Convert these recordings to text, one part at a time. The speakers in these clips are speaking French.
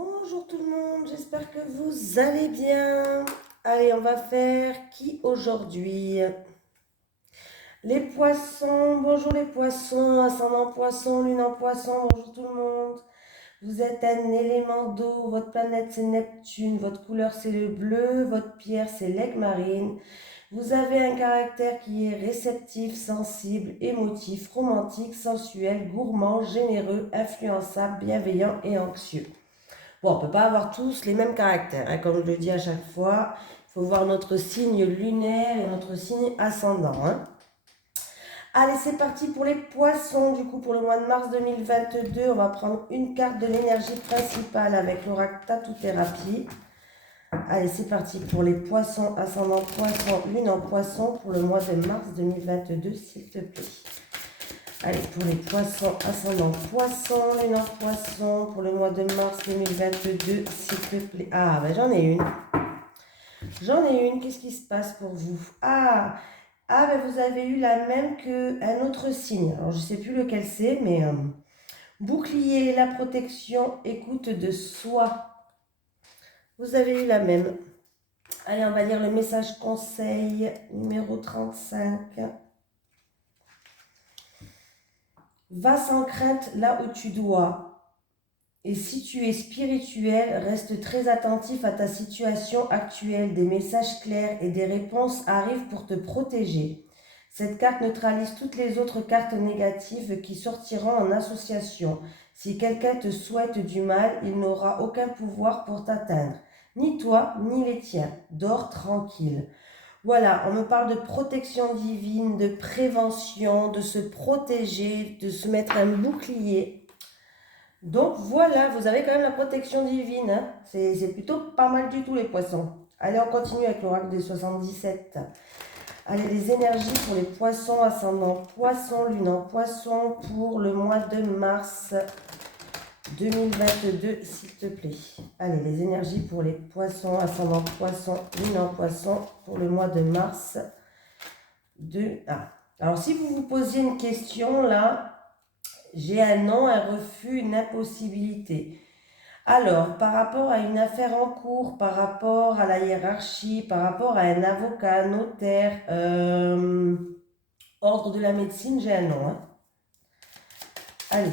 Bonjour tout le monde, j'espère que vous allez bien. Allez, on va faire qui aujourd'hui? Les poissons, bonjour les poissons, ascendant poisson, lune en poisson, bonjour tout le monde. Vous êtes un élément d'eau, votre planète c'est Neptune, votre couleur c'est le bleu, votre pierre c'est l'aigle marine. Vous avez un caractère qui est réceptif, sensible, émotif, romantique, sensuel, gourmand, généreux, influençable, bienveillant et anxieux. Bon, on ne peut pas avoir tous les mêmes caractères, hein, comme je le dis à chaque fois. Il faut voir notre signe lunaire et notre signe ascendant. Hein. Allez, c'est parti pour les poissons. Du coup, pour le mois de mars 2022, on va prendre une carte de l'énergie principale avec l'oracle Tatou Thérapie. Allez, c'est parti pour les poissons, ascendant poisson, lune en poisson pour le mois de mars 2022, s'il te plaît. Allez, pour les poissons, ascendant poisson, lune en poisson, pour le mois de mars 2022, s'il te plaît. Ah, ben j'en ai une. J'en ai une, qu'est-ce qui se passe pour vous? Ben vous avez eu la même qu'un autre signe. Alors, je ne sais plus lequel c'est, mais bouclier, la protection, écoute de soi. Vous avez eu la même. Allez, on va lire le message conseil numéro 35. Va sans crainte là où tu dois. Et si tu es spirituel, reste très attentif à ta situation actuelle. Des messages clairs et des réponses arrivent pour te protéger. Cette carte neutralise toutes les autres cartes négatives qui sortiront en association. Si quelqu'un te souhaite du mal, il n'aura aucun pouvoir pour t'atteindre. Ni toi, ni les tiens. Dors tranquille. Voilà, on me parle de protection divine, de prévention, de se protéger, de se mettre un bouclier. Donc voilà, vous avez quand même la protection divine. Hein. C'est plutôt pas mal du tout les poissons. Allez, on continue avec l'oracle des 77. Allez, les énergies pour les poissons, ascendant poisson, lune en poisson pour le mois de mars 2022, s'il te plaît. Allez, les énergies pour les poissons, ascendant poisson, lune en poisson pour le mois de mars Alors, si vous vous posiez une question là, j'ai un non, un refus, une impossibilité. Alors, par rapport à une affaire en cours, par rapport à la hiérarchie, par rapport à un avocat, un notaire, ordre de la médecine, j'ai un non. Hein. Allez.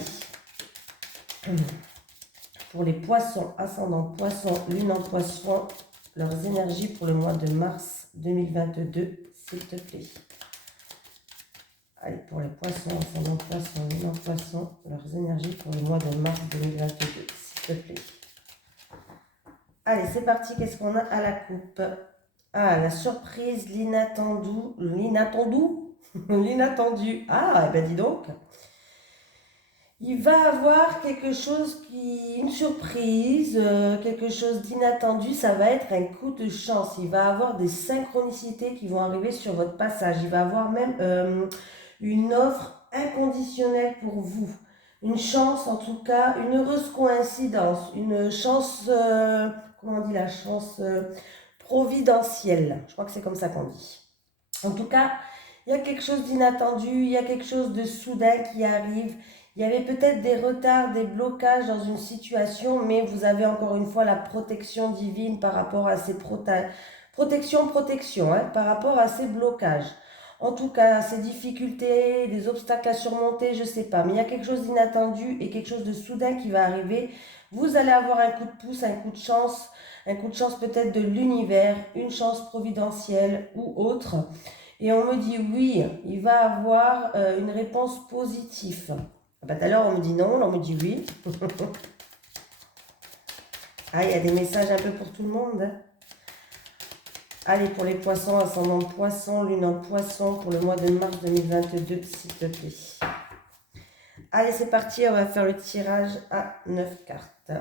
Pour les poissons, ascendant poisson, lune en poisson, leurs énergies pour le mois de mars 2022, s'il te plaît. Allez, pour les poissons, ascendant poisson, lune en poisson, leurs énergies pour le mois de mars 2022, s'il te plaît. Allez, c'est parti, qu'est-ce qu'on a à la coupe? Ah, la surprise, l'inattendu, l'inattendu. Ah, ben dis donc. Il va avoir quelque chose une surprise, quelque chose d'inattendu, ça va être un coup de chance. Il va avoir des synchronicités qui vont arriver sur votre passage. Il va avoir même une offre inconditionnelle pour vous. Une chance, en tout cas, une heureuse coïncidence, une chance, comment on dit la chance providentielle. Je crois que c'est comme ça qu'on dit. En tout cas, il y a quelque chose d'inattendu, il y a quelque chose de soudain qui arrive. Il y avait peut-être des retards, des blocages dans une situation, mais vous avez encore une fois la protection divine par rapport à ces protection, hein, par rapport à ces blocages. En tout cas, ces difficultés, des obstacles à surmonter, je ne sais pas, mais il y a quelque chose d'inattendu et quelque chose de soudain qui va arriver. Vous allez avoir un coup de pouce, un coup de chance peut-être de l'univers, une chance providentielle ou autre. Et on me dit oui, il va avoir une réponse positive. Ah bah, tout à l'heure, on me dit non, là, on me dit oui. Ah, il y a des messages un peu pour tout le monde. Hein. Allez, pour les poissons, ascendant poisson, lune en poisson, pour le mois de mars 2022, s'il te plaît. Allez, c'est parti, on va faire le tirage à 9 cartes.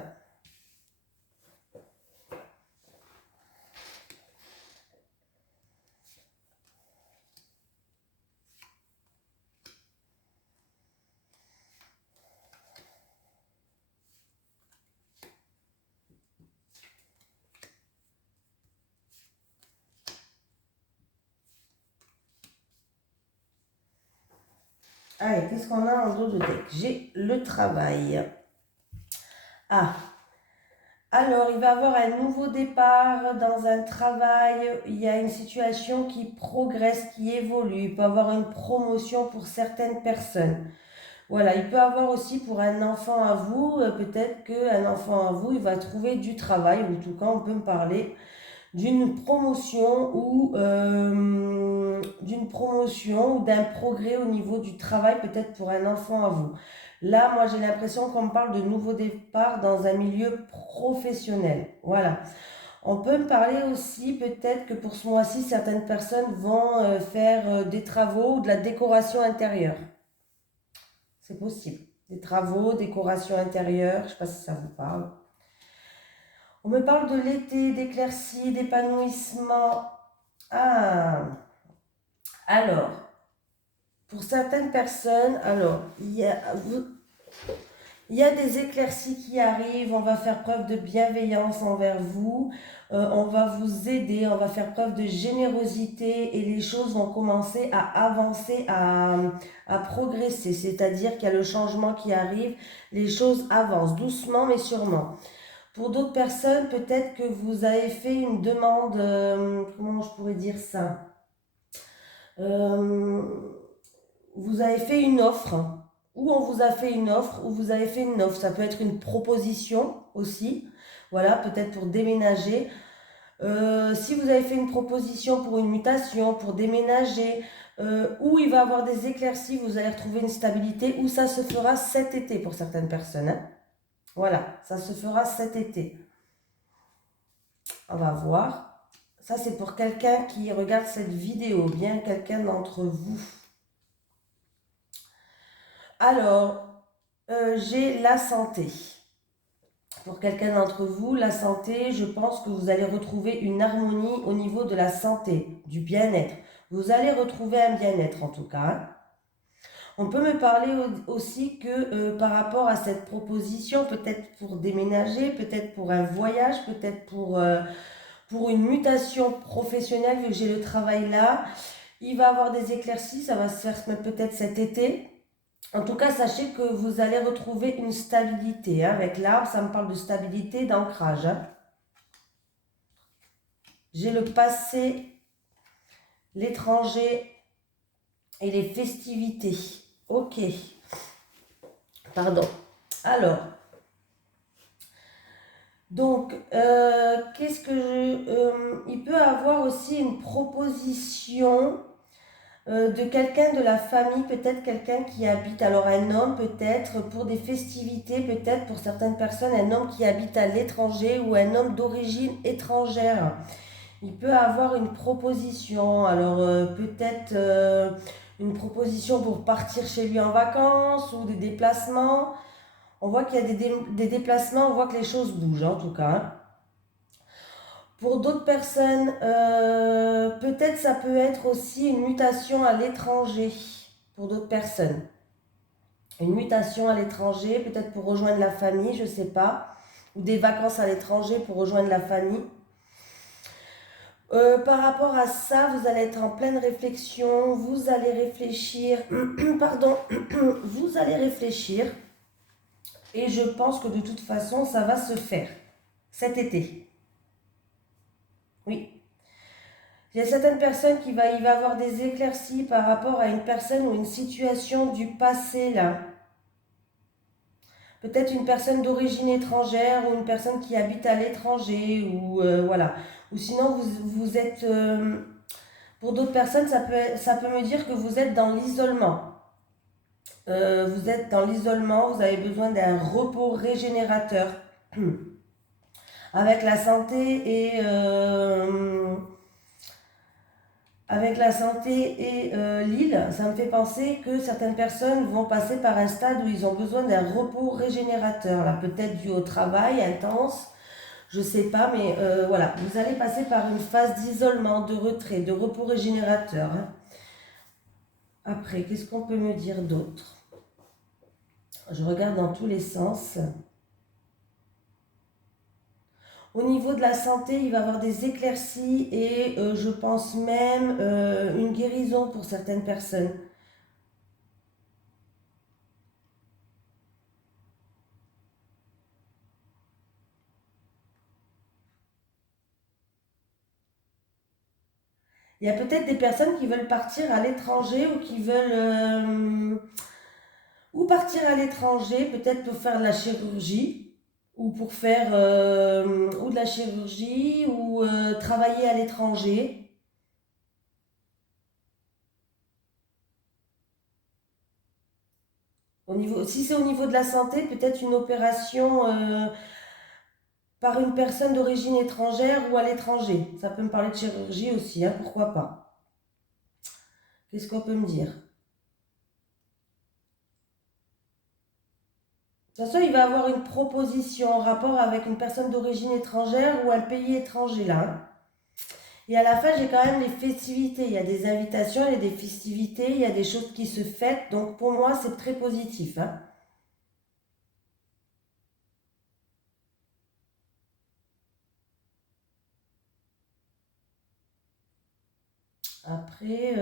Allez, qu'est-ce qu'on a en dos de deck? J'ai le travail. Ah, Alors, il va avoir un nouveau départ dans un travail, il y a une situation qui progresse, qui évolue, il peut avoir une promotion pour certaines personnes. Voilà, il peut avoir aussi pour un enfant à vous, peut-être qu'un enfant à vous, il va trouver du travail, ou en tout cas, on peut me parler d'une promotion ou d'un progrès au niveau du travail, peut-être pour un enfant à vous. Là, moi, j'ai l'impression qu'on me parle de nouveau départ dans un milieu professionnel. Voilà. On peut me parler aussi peut-être que pour ce mois-ci, certaines personnes vont faire des travaux ou de la décoration intérieure. C'est possible. Des travaux, décoration intérieure, je ne sais pas si ça vous parle. On me parle de l'été, d'éclaircies, d'épanouissement. Ah, alors, pour certaines personnes, alors, il y a des éclaircies qui arrivent, on va faire preuve de bienveillance envers vous, on va vous aider, on va faire preuve de générosité et les choses vont commencer à avancer, à progresser. C'est-à-dire qu'il y a le changement qui arrive, les choses avancent doucement mais sûrement. Pour d'autres personnes, peut-être que vous avez fait une demande, comment je pourrais dire ça? Euh, vous avez fait une offre, ou on vous a fait une offre, ou vous avez fait une offre. Ça peut être une proposition aussi, voilà, peut-être pour déménager. Si vous avez fait une proposition pour une mutation, pour déménager, ou il va y avoir des éclaircies, vous allez retrouver une stabilité, ou ça se fera cet été pour certaines personnes, hein. Voilà, ça se fera cet été. On va voir. Ça, c'est pour quelqu'un qui regarde cette vidéo, bien quelqu'un d'entre vous. Alors, j'ai la santé. Pour quelqu'un d'entre vous, la santé, je pense que vous allez retrouver une harmonie au niveau de la santé, du bien-être. Vous allez retrouver un bien-être en tout cas, hein. On peut me parler aussi que par rapport à cette proposition, peut-être pour déménager, peut-être pour un voyage, peut-être pour une mutation professionnelle, vu que j'ai le travail là, il va y avoir des éclaircies, ça va se faire peut-être cet été. En tout cas, sachez que vous allez retrouver une stabilité, hein. Avec l'arbre, ça me parle de stabilité, d'ancrage, hein. J'ai le passé, l'étranger et les festivités. Ok, pardon. Alors, donc, qu'est-ce que il peut avoir aussi une proposition de quelqu'un de la famille, peut-être quelqu'un qui habite, alors un homme peut-être pour des festivités, peut-être pour certaines personnes, un homme qui habite à l'étranger ou un homme d'origine étrangère. Il peut avoir une proposition, alors peut-être une proposition pour partir chez lui en vacances ou des déplacements. On voit qu'il y a des déplacements, on voit que les choses bougent en tout cas, hein. Pour d'autres personnes, peut-être ça peut être aussi une mutation à l'étranger. Pour d'autres personnes. Une mutation à l'étranger, peut-être pour rejoindre la famille, je ne sais pas. Ou des vacances à l'étranger pour rejoindre la famille. Par rapport à ça, vous allez être en pleine réflexion. Vous allez réfléchir. Pardon. Vous allez réfléchir. Et je pense que de toute façon, ça va se faire cet été. Oui. Il y a certaines personnes il va avoir des éclaircies par rapport à une personne ou une situation du passé là. Peut-être une personne d'origine étrangère ou une personne qui habite à l'étranger ou voilà. Ou sinon vous êtes pour d'autres personnes ça peut me dire que vous êtes dans l'isolement. Vous êtes dans l'isolement, vous avez besoin d'un repos régénérateur. Avec la santé et avec la santé et l'île, ça me fait penser que certaines personnes vont passer par un stade où ils ont besoin d'un repos régénérateur. Là, peut-être dû au travail intense, je ne sais pas, mais voilà. Vous allez passer par une phase d'isolement, de retrait, de repos régénérateur, hein. Après, qu'est-ce qu'on peut me dire d'autre? Je regarde dans tous les sens. Au niveau de la santé, il va y avoir des éclaircies et je pense même une guérison pour certaines personnes. Il y a peut-être des personnes qui veulent partir à l'étranger ou qui veulent ou partir à l'étranger, peut-être pour faire de la chirurgie ou pour faire ou de la chirurgie ou travailler à l'étranger. Si c'est au niveau de la santé, peut-être une opération par une personne d'origine étrangère ou à l'étranger. Ça peut me parler de chirurgie aussi, hein, pourquoi pas. Qu'est-ce qu'on peut me dire? De toute façon, il va avoir une proposition en rapport avec une personne d'origine étrangère ou un pays étranger là, hein. Et à la fin, j'ai quand même les festivités. Il y a des invitations, il y a des festivités, il y a des choses qui se fêtent. Donc pour moi, c'est très positif, hein. Après,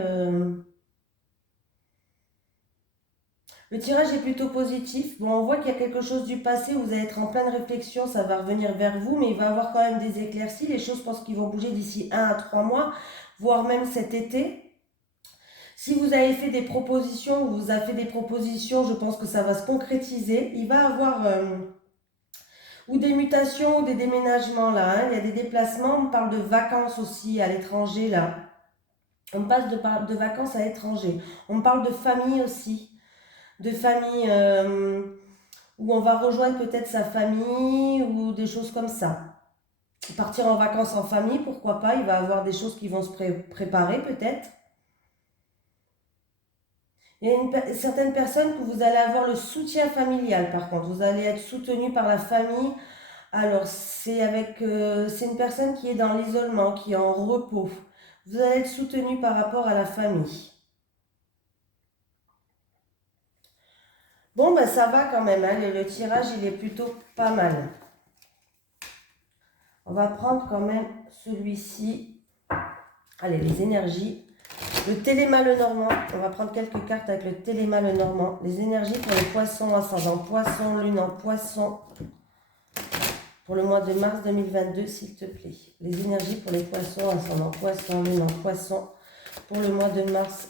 le tirage est plutôt positif. Bon, on voit qu'il y a quelque chose du passé où vous allez être en pleine réflexion, ça va revenir vers vous, mais il va y avoir quand même des éclaircies. Les choses, je pense qu'ils vont bouger d'ici 1 à 3 mois, voire même cet été. Si vous avez fait des propositions ou vous avez fait des propositions, je pense que ça va se concrétiser. Il va y avoir ou des mutations ou des déménagements là, hein. Il y a des déplacements. On parle de vacances aussi à l'étranger là. On passe de vacances à l'étranger. On parle de famille aussi. De famille où on va rejoindre peut-être sa famille ou des choses comme ça. Partir en vacances en famille, pourquoi pas. Il va y avoir des choses qui vont se préparer peut-être. Il y a certaines personnes que vous allez avoir le soutien familial par contre. Vous allez être soutenu par la famille. Alors, c'est une personne qui est dans l'isolement, qui est en repos. Vous allez être soutenu par rapport à la famille. Bon, ben ça va quand même, hein. Le tirage, il est plutôt pas mal. On va prendre quand même celui-ci. Allez, les énergies. Le Téléma Lenormand. On va prendre quelques cartes avec le Téléma Lenormand. Les énergies pour les poissons, ascendant poisson, lune en poisson. Pour le mois de mars 2022, s'il te plaît. Les énergies pour les poissons, ascendant poisson, lune en poisson. Pour le mois de mars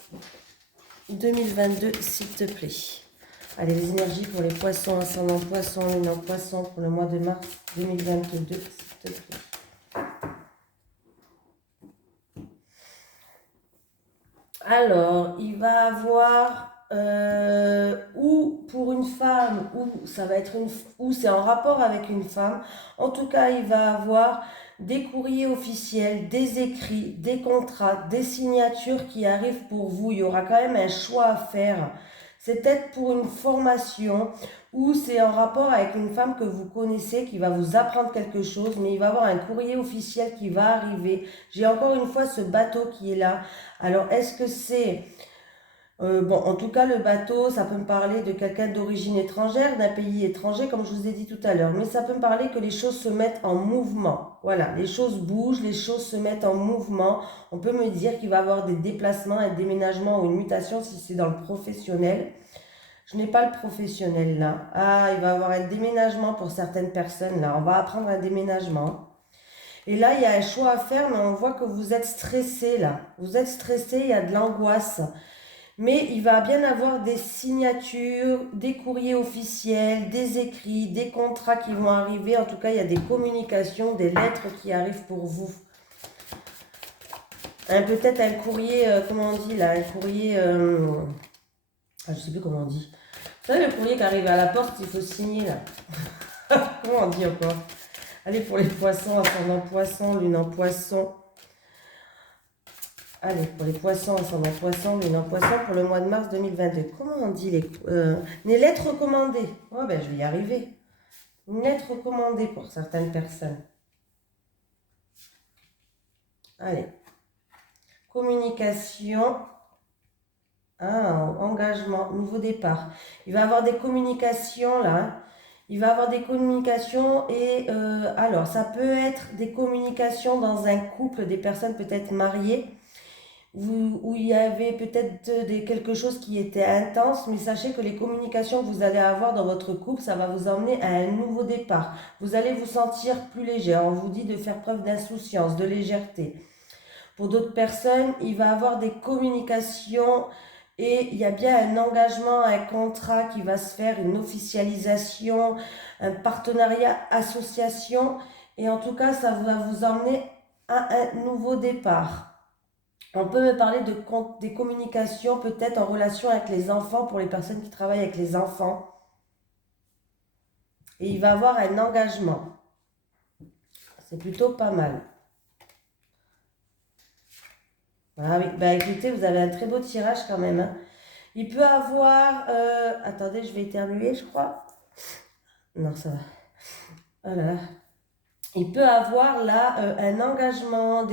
2022, s'il te plaît. Allez, les énergies pour les poissons, ascendant poisson, lune en poisson. Pour le mois de mars 2022, s'il te plaît. Alors, il va avoir ou pour une femme, ou ça va être ou c'est en rapport avec une femme. En tout cas, il va avoir des courriers officiels, des écrits, des contrats, des signatures qui arrivent pour vous. Il y aura quand même un choix à faire. C'est peut-être pour une formation ou c'est en rapport avec une femme que vous connaissez qui va vous apprendre quelque chose, mais il va y avoir un courrier officiel qui va arriver. J'ai encore une fois ce bateau qui est là. Alors, est-ce que c'est... bon, en tout cas, le bateau, ça peut me parler de quelqu'un d'origine étrangère, d'un pays étranger, comme je vous ai dit tout à l'heure. Mais ça peut me parler que les choses se mettent en mouvement. Voilà, les choses bougent, les choses se mettent en mouvement. On peut me dire qu'il va y avoir des déplacements, un déménagement ou une mutation si c'est dans le professionnel. Je n'ai pas le professionnel là. Ah, il va y avoir un déménagement pour certaines personnes là. On va apprendre un déménagement. Et là, il y a un choix à faire, mais on voit que vous êtes stressé là. Vous êtes stressé, il y a de l'angoisse. Mais il va bien avoir des signatures, des courriers officiels, des écrits, des contrats qui vont arriver. En tout cas, il y a des communications, des lettres qui arrivent pour vous. Peut-être un courrier, comment on dit là, un courrier, je ne sais plus comment on dit. Vous savez, le courrier qui arrive à la porte, il faut signer là. Comment on dit encore? Allez, pour les poissons, ascendant poisson, lune en poisson. Allez, pour les poissons, ascendant poisson, lune en poisson, pour le mois de mars 2022. Comment on dit les lettres recommandées? Oh, ben, je vais y arriver. Une lettre recommandée pour certaines personnes. Allez. Communication. Ah, engagement, nouveau départ. Il va y avoir des communications là. Il va y avoir des communications et alors ça peut être des communications dans un couple, des personnes peut-être mariées, où il y avait peut-être quelque chose qui était intense, mais sachez que les communications que vous allez avoir dans votre couple, ça va vous emmener à un nouveau départ. Vous allez vous sentir plus léger. On vous dit de faire preuve d'insouciance, de légèreté. Pour d'autres personnes, il va avoir des communications et il y a bien un engagement, un contrat qui va se faire, une officialisation, un partenariat, association. Et en tout cas, ça va vous emmener à un nouveau départ. On peut me parler des communications peut-être en relation avec les enfants pour les personnes qui travaillent avec les enfants. Et il va avoir un engagement. C'est plutôt pas mal. Ah oui, bah écoutez, vous avez un très beau tirage quand même, hein. Il peut avoir... attendez, je vais éternuer, je crois. Non, ça va. Oh là là. Il peut avoir là un engagement,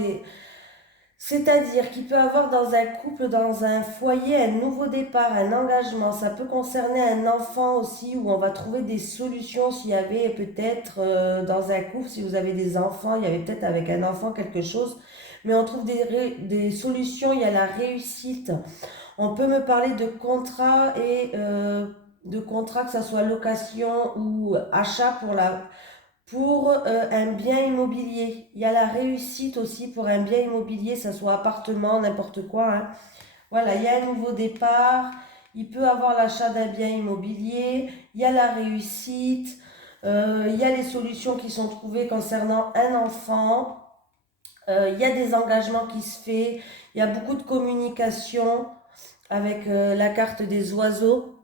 c'est-à-dire qu'il peut avoir dans un couple, dans un foyer, un nouveau départ, un engagement. Ça peut concerner un enfant aussi, où on va trouver des solutions s'il y avait peut-être dans un couple, si vous avez des enfants, il y avait peut-être avec un enfant quelque chose. Mais on trouve des solutions, il y a la réussite. On peut me parler de contrat et de contrat, que ce soit location ou achat pour un bien immobilier. Il y a la réussite aussi pour un bien immobilier, que ce soit appartement, n'importe quoi, hein. Voilà, il y a un nouveau départ, il peut avoir l'achat d'un bien immobilier, il y a la réussite, il y a les solutions qui sont trouvées concernant un enfant, il y a des engagements qui se font, il y a beaucoup de communication avec la carte des oiseaux.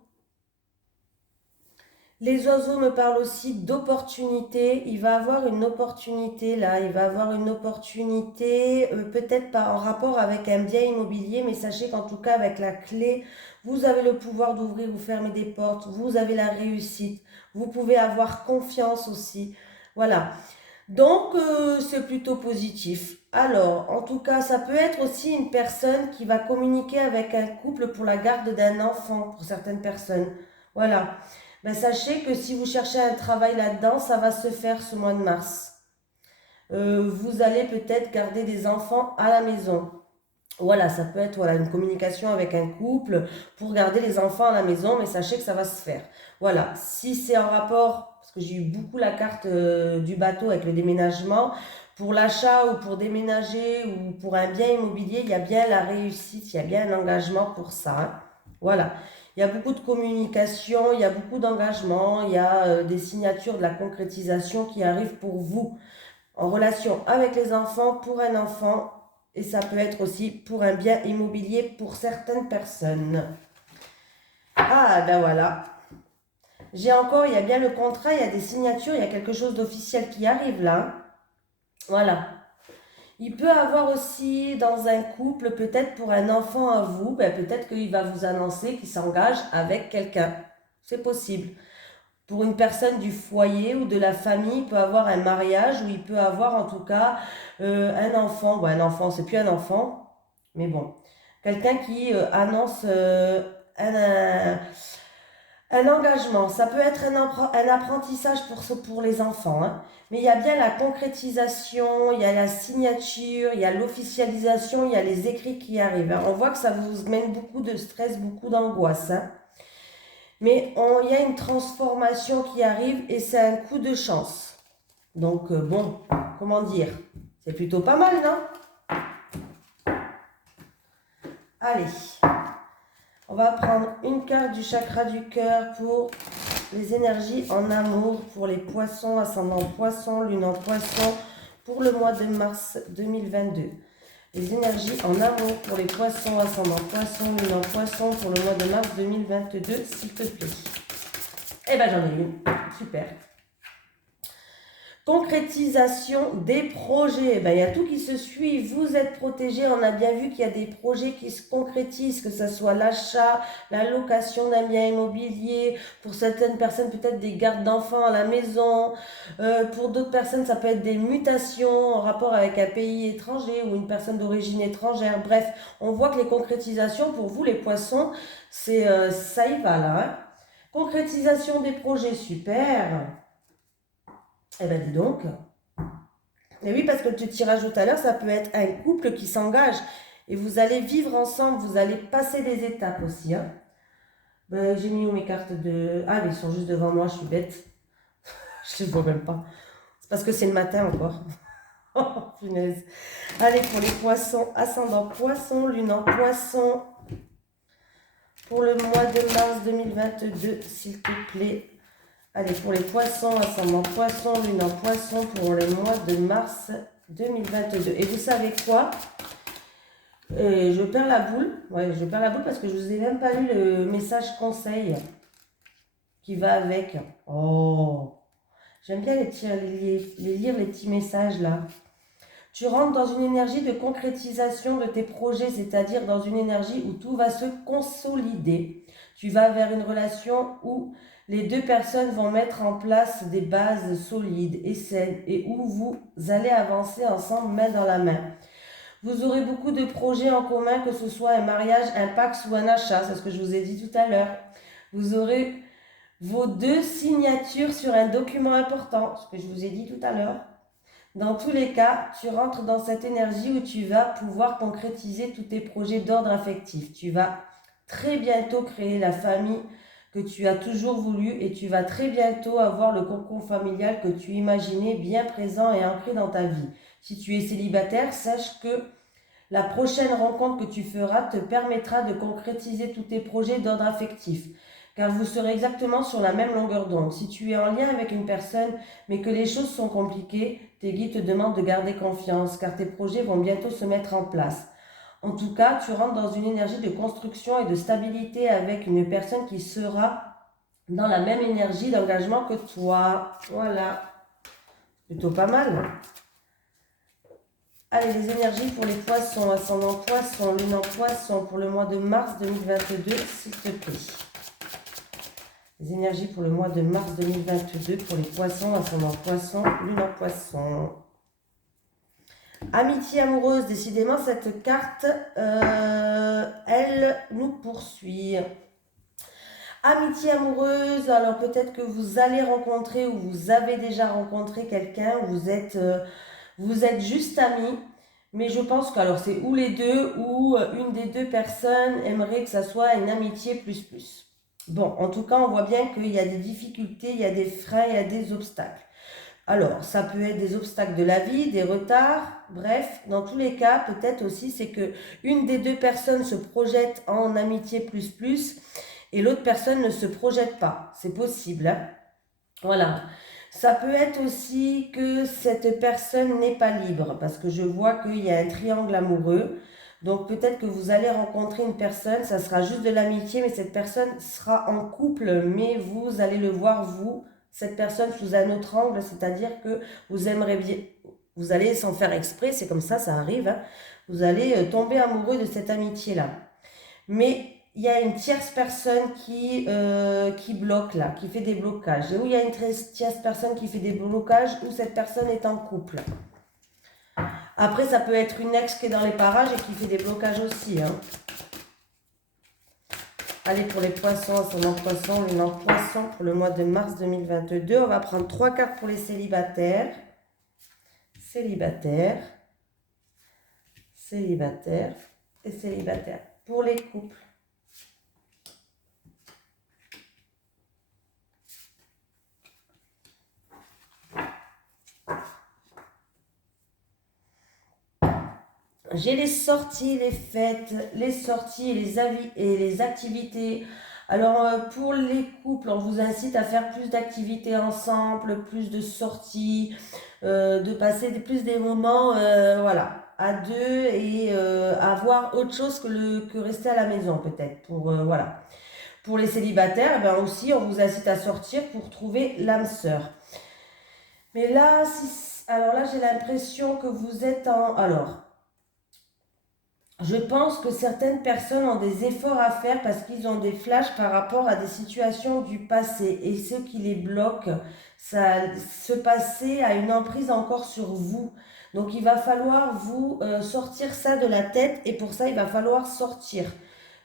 Les oiseaux me parlent aussi d'opportunités. Il va avoir une opportunité là, il va avoir une opportunité peut-être pas en rapport avec un bien immobilier, mais sachez qu'en tout cas avec la clé, vous avez le pouvoir d'ouvrir ou fermer des portes, vous avez la réussite, vous pouvez avoir confiance aussi. Voilà. Donc c'est plutôt positif. Alors, en tout cas, ça peut être aussi une personne qui va communiquer avec un couple pour la garde d'un enfant, pour certaines personnes. Voilà. Ben, sachez que si vous cherchez un travail là-dedans, ça va se faire ce mois de mars. Vous allez peut-être garder des enfants à la maison. Voilà, ça peut être voilà, une communication avec un couple pour garder les enfants à la maison, mais sachez que ça va se faire. Voilà, si c'est en rapport, parce que j'ai eu beaucoup la carte du bateau avec le déménagement, pour l'achat ou pour déménager ou pour un bien immobilier, il y a bien la réussite, il y a bien un engagement pour ça, hein. Voilà, il y a beaucoup de communication, il y a beaucoup d'engagement, il y a des signatures, de la concrétisation qui arrivent pour vous en relation avec les enfants, pour un enfant, et ça peut être aussi pour un bien immobilier pour certaines personnes. Ah, ben voilà. J'ai encore, il y a bien le contrat, il y a des signatures, il y a quelque chose d'officiel qui arrive là. Voilà. Il peut avoir aussi dans un couple, peut-être pour un enfant à vous, ben peut-être qu'il va vous annoncer qu'il s'engage avec quelqu'un. C'est possible. Pour une personne du foyer ou de la famille, il peut avoir un mariage ou il peut avoir en tout cas un enfant. Bon, un enfant, c'est plus un enfant, mais bon. Quelqu'un qui annonce un engagement. Ça peut être un apprentissage pour les enfants, hein. Mais il y a bien la concrétisation, il y a la signature, il y a l'officialisation, il y a les écrits qui arrivent, hein. On voit que ça vous mène beaucoup de stress, beaucoup d'angoisse, hein. Mais il y a une transformation qui arrive et c'est un coup de chance. Donc bon, comment dire, c'est plutôt pas mal, non? Allez, on va prendre une carte du chakra du cœur pour les énergies en amour, pour les poissons, ascendant poisson, lune en poisson, pour le mois de mars 2022. Les énergies en amour pour les poissons, ascendant poisson, lune en poisson, pour le mois de mars 2022, s'il te plaît. Eh ben j'en ai une, super. Concrétisation des projets. Ben, il y a tout qui se suit. Vous êtes protégés. On a bien vu qu'il y a des projets qui se concrétisent, que ce soit l'achat, la location d'un bien immobilier. Pour certaines personnes, peut-être des gardes d'enfants à la maison. Pour d'autres personnes, ça peut être des mutations en rapport avec un pays étranger ou une personne d'origine étrangère. Bref, on voit que les concrétisations, pour vous, les poissons, c'est ça y va là, hein. Concrétisation des projets, super. Eh ben dis donc. Et oui, parce que le tirage tout à l'heure, ça peut être un couple qui s'engage et vous allez vivre ensemble, vous allez passer des étapes aussi, hein. Ben, j'ai mis où mes cartes de... Ah, mais ils sont juste devant moi, je suis bête. Je ne les vois même pas. C'est parce que c'est le matin encore. Oh, punaise. Allez, pour les poissons, ascendant poisson, lune en poisson, pour le mois de mars 2022, s'il te plaît. Allez, pour les poissons, ascendant poisson, lune en poisson, pour le mois de mars 2022. Et vous savez quoi? Je perds la boule. Ouais, je perds la boule parce que je vous ai même pas lu le message conseil qui va avec. Oh, j'aime bien lire les petits messages là. Tu rentres dans une énergie de concrétisation de tes projets, c'est-à-dire dans une énergie où tout va se consolider. Tu vas vers une relation où les deux personnes vont mettre en place des bases solides et saines et où vous allez avancer ensemble main dans la main. Vous aurez beaucoup de projets en commun, que ce soit un mariage, un Pacs ou un achat, c'est ce que je vous ai dit tout à l'heure. Vous aurez vos deux signatures sur un document important, ce que je vous ai dit tout à l'heure. Dans tous les cas, tu rentres dans cette énergie où tu vas pouvoir concrétiser tous tes projets d'ordre affectif. Tu vas très bientôt créer la famille que tu as toujours voulu et tu vas très bientôt avoir le cocon familial que tu imaginais bien présent et ancré dans ta vie. Si tu es célibataire, sache que la prochaine rencontre que tu feras te permettra de concrétiser tous tes projets d'ordre affectif, car vous serez exactement sur la même longueur d'onde. Si tu es en lien avec une personne, mais que les choses sont compliquées, tes guides te demandent de garder confiance, car tes projets vont bientôt se mettre en place. En tout cas, tu rentres dans une énergie de construction et de stabilité avec une personne qui sera dans la même énergie d'engagement que toi. Voilà, plutôt pas mal. Allez, les énergies pour les poissons, ascendant poisson, lune en poisson pour le mois de mars 2022, s'il te plaît. Les énergies pour le mois de mars 2022 pour les poissons, ascendant poisson, lune en poisson. Amitié amoureuse, décidément cette carte, elle nous poursuit. Amitié amoureuse, alors peut-être que vous allez rencontrer ou vous avez déjà rencontré quelqu'un, vous êtes juste amis, mais je pense que alors c'est ou les deux ou une des deux personnes aimerait que ça soit une amitié plus. Bon, en tout cas, on voit bien qu'il y a des difficultés, il y a des freins, il y a des obstacles. Alors, ça peut être des obstacles de la vie, des retards, bref, dans tous les cas, peut-être aussi c'est que une des deux personnes se projette en amitié plus et l'autre personne ne se projette pas. C'est possible, hein? Voilà. Ça peut être aussi que cette personne n'est pas libre, parce que je vois qu'il y a un triangle amoureux. Donc peut-être que vous allez rencontrer une personne, ça sera juste de l'amitié, mais cette personne sera en couple, mais vous allez le voir, vous, cette personne sous un autre angle, c'est-à-dire que vous aimeriez bien, vous allez sans faire exprès, c'est comme ça arrive, hein, vous allez tomber amoureux de cette amitié-là. Mais il y a une tierce personne qui bloque là, qui fait des blocages. Et où il y a une tierce personne qui fait des blocages, où cette personne est en couple. Après, ça peut être une ex qui est dans les parages et qui fait des blocages aussi. Hein. Allez, pour les poissons, ascendant poisson, lune en poisson, pour le mois de mars 2022, on va prendre 3 cartes pour les célibataires. Célibataires. Célibataires et célibataires. Pour les couples. J'ai les sorties, les fêtes, les sorties et les activités. Alors, pour les couples, on vous incite à faire plus d'activités ensemble, plus de sorties, de passer plus des moments, voilà, à deux et avoir autre chose que rester à la maison, peut-être. Voilà. Pour les célibataires, eh ben aussi, on vous incite à sortir pour trouver l'âme sœur. Mais là, alors là, j'ai l'impression que vous êtes en... Alors, je pense que certaines personnes ont des efforts à faire parce qu'ils ont des flashs par rapport à des situations du passé. Et ce qui les bloque, ce passé a une emprise encore sur vous. Donc il va falloir vous sortir ça de la tête et pour ça il va falloir sortir.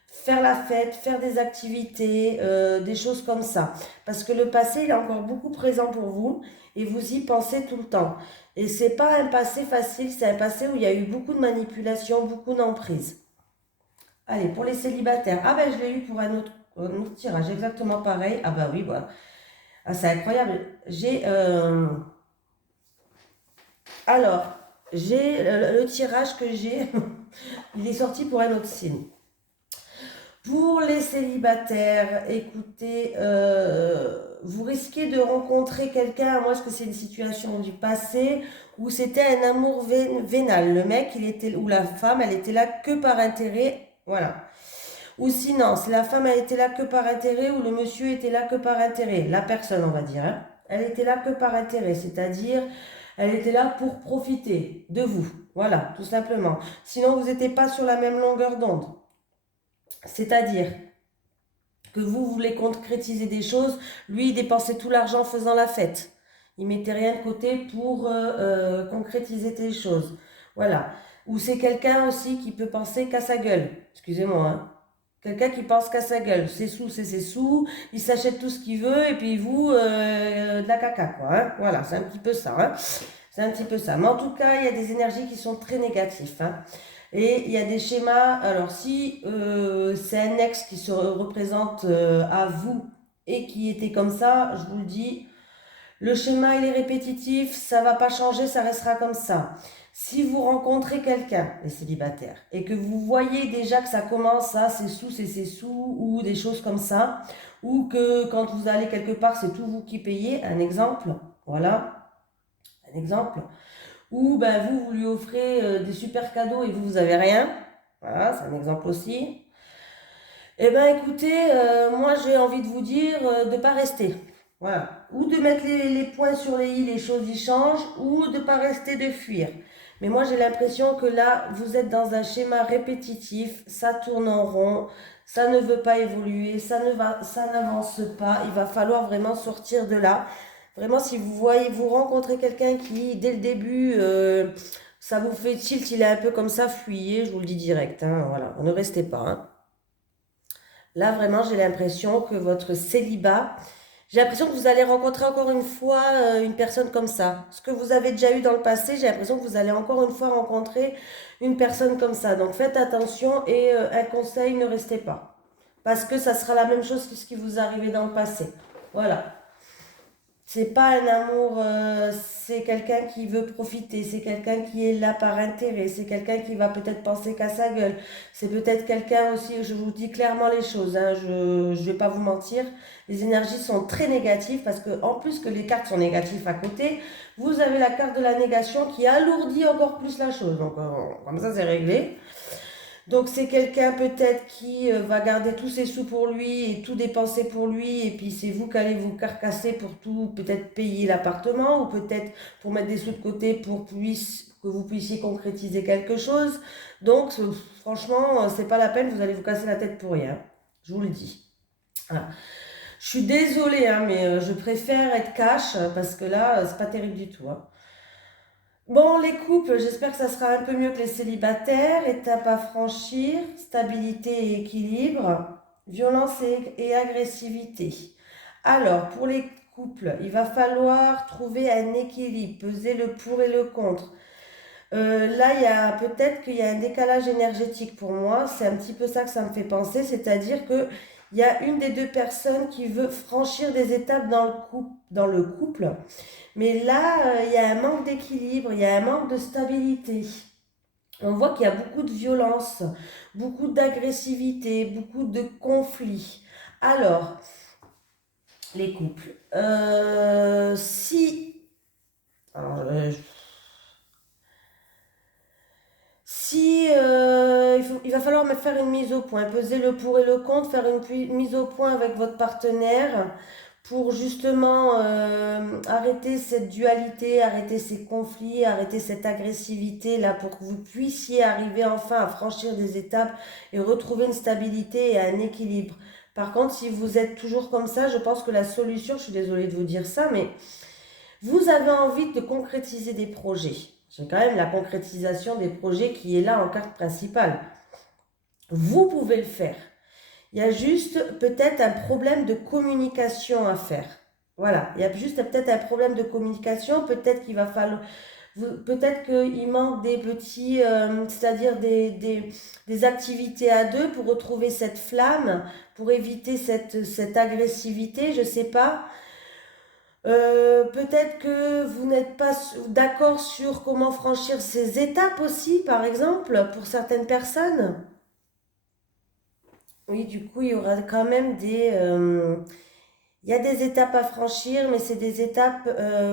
Faire la fête, faire des activités, des choses comme ça. Parce que le passé il est encore beaucoup présent pour vous et vous y pensez tout le temps. Et c'est pas un passé facile, c'est un passé où il y a eu beaucoup de manipulation, beaucoup d'emprise. Allez, pour les célibataires. Ah ben je l'ai eu pour un autre tirage, exactement pareil. Ah ben oui, voilà. Ah, c'est incroyable. Alors, j'ai le tirage que j'ai, il est sorti pour un autre signe. Pour les célibataires, écoutez, vous risquez de rencontrer quelqu'un, moi est-ce que c'est une situation du passé, où c'était un amour vénal. Le mec, il était, ou la femme, elle était là que par intérêt, voilà. Ou sinon, si la femme, elle était là que par intérêt, ou le monsieur était là que par intérêt, la personne, on va dire, hein, elle était là que par intérêt, c'est-à-dire, elle était là pour profiter de vous, voilà, tout simplement. Sinon, vous n'étiez pas sur la même longueur d'onde. C'est-à-dire que vous voulez concrétiser des choses, lui il dépensait tout l'argent faisant la fête. Il mettait rien de côté pour concrétiser des choses. Voilà. Ou c'est quelqu'un aussi qui peut penser qu'à sa gueule. Excusez-moi, hein. Quelqu'un qui pense qu'à sa gueule. Ses sous, c'est ses sous. Il s'achète tout ce qu'il veut et puis vous, de la caca, quoi. Hein. Voilà, c'est un petit peu ça. Hein. C'est un petit peu ça. Mais en tout cas, il y a des énergies qui sont très négatives. Hein. Et il y a des schémas. Alors, si c'est un ex qui se représente à vous et qui était comme ça, je vous le dis, le schéma il est répétitif, ça va pas changer, ça restera comme ça. Si vous rencontrez quelqu'un, les célibataires, et que vous voyez déjà que ça commence à c'est ses sous, ou des choses comme ça, ou que quand vous allez quelque part, c'est tout vous qui payez, un exemple, voilà, un exemple. Ou ben, vous lui offrez des super cadeaux et vous avez rien. Voilà, c'est un exemple aussi. Eh ben écoutez, moi j'ai envie de vous dire de ne pas rester. Voilà. Ou de mettre les points sur les i, les choses y changent, ou de ne pas rester, de fuir. Mais moi j'ai l'impression que là, vous êtes dans un schéma répétitif, ça tourne en rond, ça ne veut pas évoluer, ça n'avance pas. Il va falloir vraiment sortir de là. Vraiment, si vous voyez, vous rencontrez quelqu'un qui, dès le début, ça vous fait tilt, il est un peu comme ça, fuyez, je vous le dis direct. Hein, voilà, ne restez pas. Hein. Là, vraiment, j'ai l'impression que votre célibat, j'ai l'impression que vous allez rencontrer encore une fois une personne comme ça. Ce que vous avez déjà eu dans le passé, j'ai l'impression que vous allez encore une fois rencontrer une personne comme ça. Donc faites attention et un conseil, ne restez pas. Parce que ça sera la même chose que ce qui vous est arrivé dans le passé. Voilà. C'est pas un amour, c'est quelqu'un qui veut profiter, c'est quelqu'un qui est là par intérêt, c'est quelqu'un qui va peut-être penser qu'à sa gueule, c'est peut-être quelqu'un aussi, je vous dis clairement les choses, hein, je vais pas vous mentir, les énergies sont très négatives parce que en plus que les cartes sont négatives à côté, vous avez la carte de la négation qui alourdit encore plus la chose, donc comme ça c'est réglé. Donc c'est quelqu'un peut-être qui va garder tous ses sous pour lui et tout dépenser pour lui et puis c'est vous qui allez vous carcasser pour tout peut-être payer l'appartement ou peut-être pour mettre des sous de côté pour que vous puissiez concrétiser quelque chose. Donc franchement c'est pas la peine, vous allez vous casser la tête pour rien. Je vous le dis. Voilà. Je suis désolée hein, mais je préfère être cash parce que là c'est pas terrible du tout. Hein. Bon, les couples, j'espère que ça sera un peu mieux que les célibataires. Étape à franchir, stabilité et équilibre, violence et agressivité. Alors, pour les couples, il va falloir trouver un équilibre, peser le pour et le contre. Là, il y a peut-être qu'il y a un décalage énergétique pour moi. C'est un petit peu ça que ça me fait penser, c'est-à-dire que il y a une des deux personnes qui veut franchir des étapes dans le couple. Mais là, il y a un manque d'équilibre, il y a un manque de stabilité. On voit qu'il y a beaucoup de violence, beaucoup d'agressivité, beaucoup de conflits. Alors, les couples. Si. Alors, si il va falloir me faire une mise au point, peser le pour et le contre, faire une mise au point avec votre partenaire pour justement arrêter cette dualité, arrêter ces conflits, arrêter cette agressivité là pour que vous puissiez arriver enfin à franchir des étapes et retrouver une stabilité et un équilibre. Par contre, si vous êtes toujours comme ça, je pense que la solution, je suis désolée de vous dire ça, mais vous avez envie de concrétiser des projets. C'est quand même la concrétisation des projets qui est là en carte principale. Vous pouvez le faire. Il y a juste peut-être un problème de communication à faire. Voilà, il y a juste peut-être un problème de communication, peut-être qu'il va falloir, peut-être qu'il manque des petits, c'est-à-dire des activités à deux pour retrouver cette flamme, pour éviter cette agressivité, je ne sais pas. Peut-être que vous n'êtes pas d'accord sur comment franchir ces étapes aussi, par exemple, pour certaines personnes. Oui, du coup, il y aura quand même il y a des étapes à franchir, mais c'est des étapes,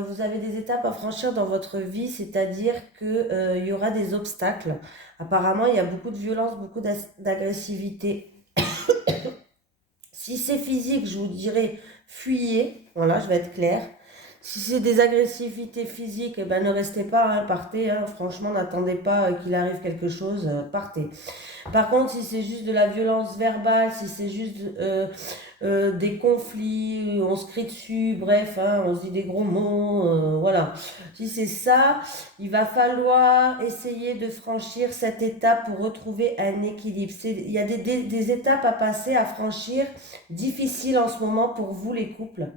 vous avez des étapes à franchir dans votre vie, c'est-à-dire que, il y aura des obstacles. Apparemment, il y a beaucoup de violence, beaucoup d'agressivité. Si c'est physique, je vous dirais fuyez. Voilà, je vais être claire. Si c'est des agressivités physiques, eh ben, ne restez pas, hein, partez. Hein. Franchement, n'attendez pas qu'il arrive quelque chose, partez. Par contre, si c'est juste de la violence verbale, si c'est juste des conflits, on se crie dessus, bref, hein, on se dit des gros mots, voilà. Si c'est ça, il va falloir essayer de franchir cette étape pour retrouver un équilibre. Il y a des étapes à passer, à franchir, difficiles en ce moment pour vous les couples.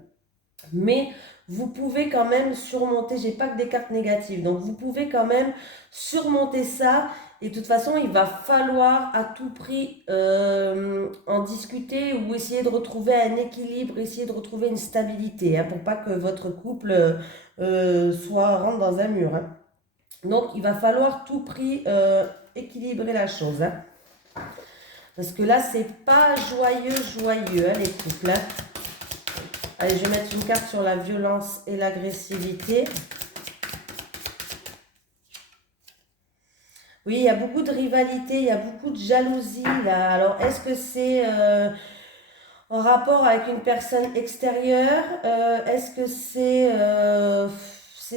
Mais vous pouvez quand même surmonter, j'ai pas que des cartes négatives, donc vous pouvez quand même surmonter ça. Et de toute façon, il va falloir à tout prix en discuter ou essayer de retrouver un équilibre, essayer de retrouver une stabilité, hein, pour pas que votre couple rentre dans un mur. Hein. Donc, il va falloir tout prix équilibrer la chose. Hein. Parce que là, c'est pas joyeux, hein, les couples. Hein. Allez, je vais mettre une carte sur la violence et l'agressivité. Oui, il y a beaucoup de rivalité, il y a beaucoup de jalousie là. Alors, est-ce que c'est en rapport avec une personne extérieure? Est-ce que c'est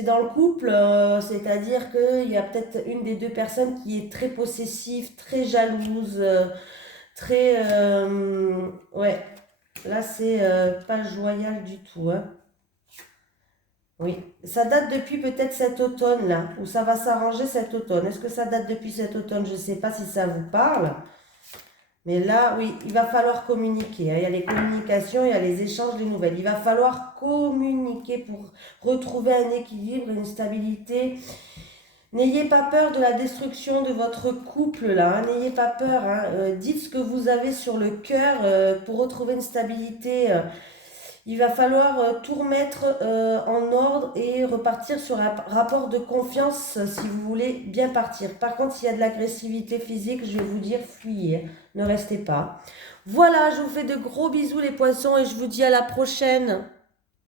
dans le couple? C'est-à-dire qu'il y a peut-être une des deux personnes qui est très possessive, très jalouse, très... ouais, là, c'est pas joyal du tout. Hein. Oui, ça date depuis peut-être cet automne-là, ou ça va s'arranger cet automne. Est-ce que ça date depuis cet automne? Je ne sais pas si ça vous parle. Mais là, oui, il va falloir communiquer. Hein. Il y a les communications, il y a les échanges de nouvelles. Il va falloir communiquer pour retrouver un équilibre, une stabilité. N'ayez pas peur de la destruction de votre couple, là. Hein. N'ayez pas peur. Hein. Dites ce que vous avez sur le cœur pour retrouver une stabilité. Il va falloir tout remettre en ordre et repartir sur un rapport de confiance si vous voulez bien partir. Par contre, s'il y a de l'agressivité physique, je vais vous dire fuyez, ne restez pas. Voilà, je vous fais de gros bisous les poissons et je vous dis à la prochaine.